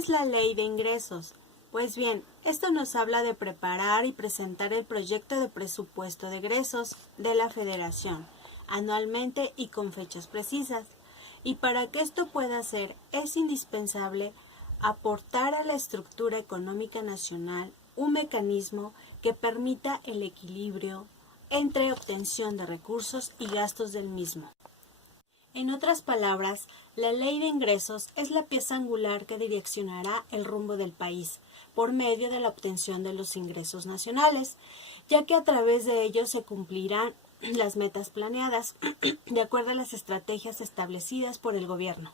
es la Ley de Ingresos? Pues bien, esto nos habla de preparar y presentar el proyecto de presupuesto de egresos de la Federación, anualmente y con fechas precisas. Y para que esto pueda ser, es indispensable aportar a la estructura económica nacional un mecanismo que permita el equilibrio entre obtención de recursos y gastos del mismo. En otras palabras, la Ley de Ingresos es la pieza angular que direccionará el rumbo del país por medio de la obtención de los ingresos nacionales, ya que a través de ellos se cumplirán las metas planeadas de acuerdo a las estrategias establecidas por el gobierno.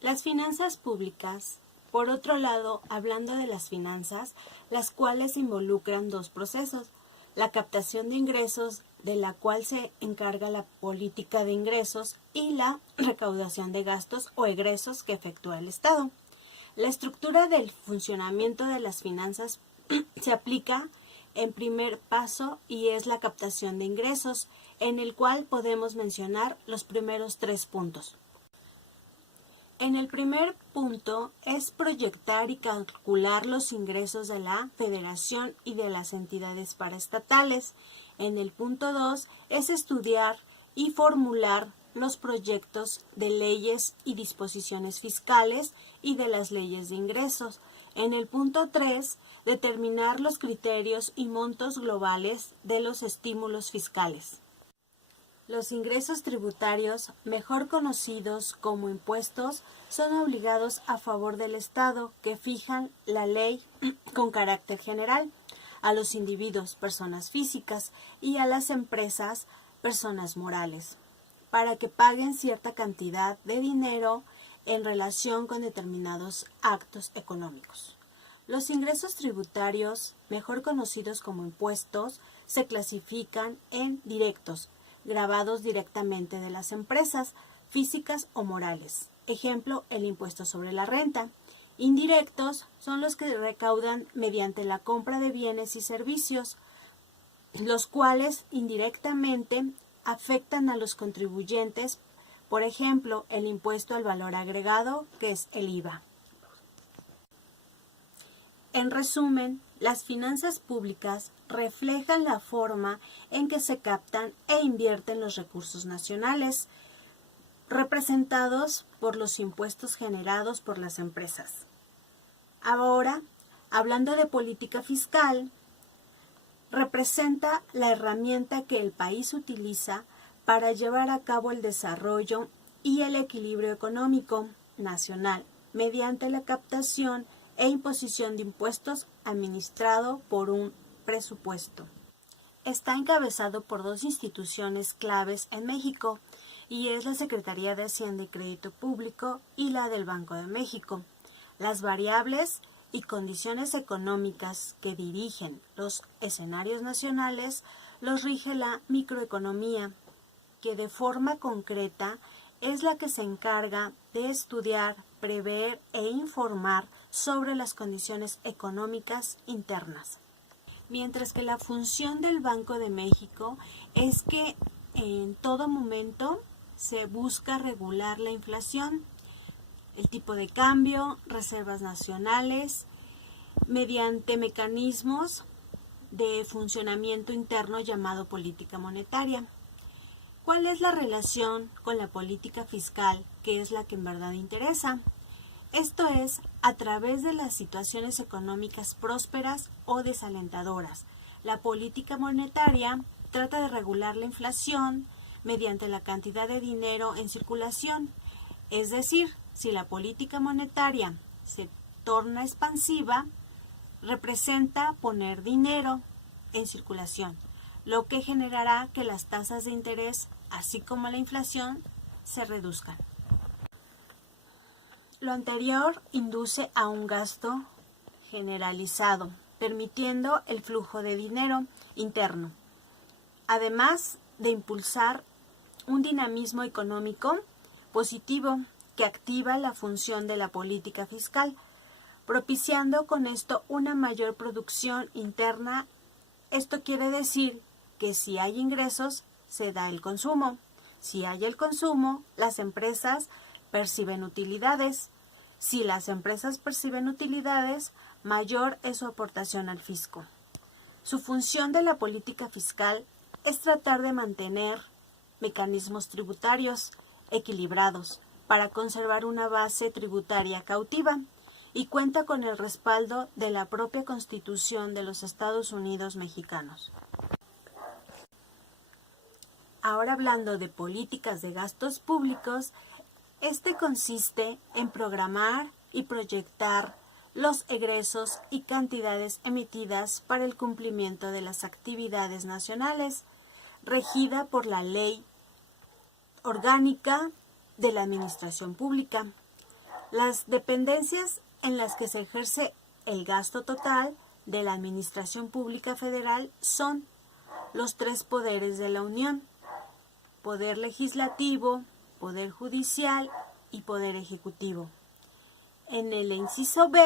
Las finanzas públicas, por otro lado, hablando de las finanzas, las cuales involucran dos procesos: la captación de ingresos, de la cual se encarga la política de ingresos, y la recaudación de gastos o egresos que efectúa el Estado. La estructura del funcionamiento de las finanzas se aplica en primer paso y es la captación de ingresos, en el cual podemos mencionar los primeros 3 puntos. En el primer punto es proyectar y calcular los ingresos de la Federación y de las entidades paraestatales. En el punto 2 es estudiar y formular los proyectos de leyes y disposiciones fiscales y de las leyes de ingresos. En el punto 3, determinar los criterios y montos globales de los estímulos fiscales. Los ingresos tributarios, mejor conocidos como impuestos, son obligados a favor del Estado, que fijan la ley con carácter general, a los individuos, personas físicas, y a las empresas, personas morales, para que paguen cierta cantidad de dinero en relación con determinados actos económicos. Los ingresos tributarios, mejor conocidos como impuestos, se clasifican en directos, grabados directamente de las empresas, físicas o morales. Ejemplo, el impuesto sobre la renta. Indirectos son los que recaudan mediante la compra de bienes y servicios, los cuales indirectamente afectan a los contribuyentes, por ejemplo, el impuesto al valor agregado, que es el IVA. En resumen, las finanzas públicas reflejan la forma en que se captan e invierten los recursos nacionales, representados por los impuestos generados por las empresas. Ahora, hablando de política fiscal, representa la herramienta que el país utiliza para llevar a cabo el desarrollo y el equilibrio económico nacional mediante la captación e imposición de impuestos administrado por un presupuesto. Está encabezado por 2 instituciones claves en México, y es la Secretaría de Hacienda y Crédito Público y la del Banco de México. Las variables y condiciones económicas que dirigen los escenarios nacionales los rige la microeconomía, que de forma concreta es la que se encarga de estudiar, prever e informar sobre las condiciones económicas internas. Mientras que la función del Banco de México es que en todo momento se busca regular la inflación, el tipo de cambio, reservas nacionales, mediante mecanismos de funcionamiento interno llamado política monetaria. ¿Cuál es la relación con la política fiscal, que es la que en verdad interesa? Esto es a través de las situaciones económicas prósperas o desalentadoras. La política monetaria trata de regular la inflación mediante la cantidad de dinero en circulación. Es decir, si la política monetaria se torna expansiva, representa poner dinero en circulación, lo que generará que las tasas de interés, así como la inflación, se reduzcan. Lo anterior induce a un gasto generalizado, permitiendo el flujo de dinero interno, además de impulsar un dinamismo económico positivo que activa la función de la política fiscal, propiciando con esto una mayor producción interna. Esto quiere decir que si hay ingresos, se da el consumo. Si hay el consumo, las empresas perciben utilidades. Si las empresas perciben utilidades, mayor es su aportación al fisco. Su función de la política fiscal es tratar de mantener mecanismos tributarios equilibrados para conservar una base tributaria cautiva y cuenta con el respaldo de la propia Constitución de los Estados Unidos mexicanos. Ahora hablando de políticas de gastos públicos, este consiste en programar y proyectar los egresos y cantidades emitidas para el cumplimiento de las actividades nacionales, regida por la Ley Orgánica de la Administración Pública. Las dependencias en las que se ejerce el gasto total de la Administración Pública Federal son los tres poderes de la Unión: Poder Legislativo, Poder Judicial y Poder Ejecutivo. En el inciso B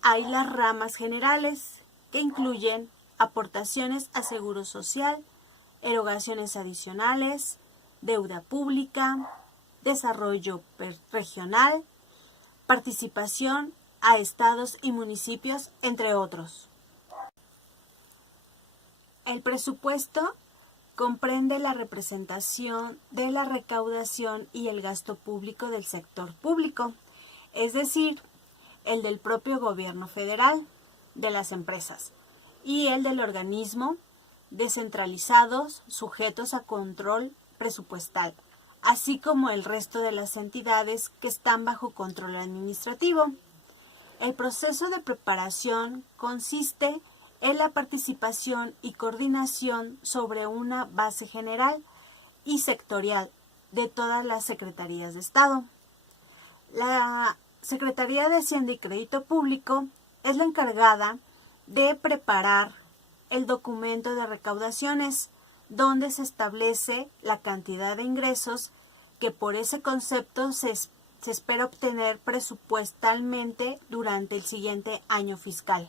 hay las ramas generales, que incluyen aportaciones a seguro social, erogaciones adicionales, deuda pública, desarrollo regional, participación a estados y municipios, entre otros. El presupuesto comprende la representación de la recaudación y el gasto público del sector público, es decir, el del propio gobierno federal, de las empresas, y el del organismo descentralizados sujetos a control presupuestal, así como el resto de las entidades que están bajo control administrativo. El proceso de preparación consiste en la participación y coordinación sobre una base general y sectorial de todas las secretarías de Estado. La Secretaría de Hacienda y Crédito Público es la encargada de preparar el documento de recaudaciones, donde se establece la cantidad de ingresos que por ese concepto se espera obtener presupuestalmente durante el siguiente año fiscal.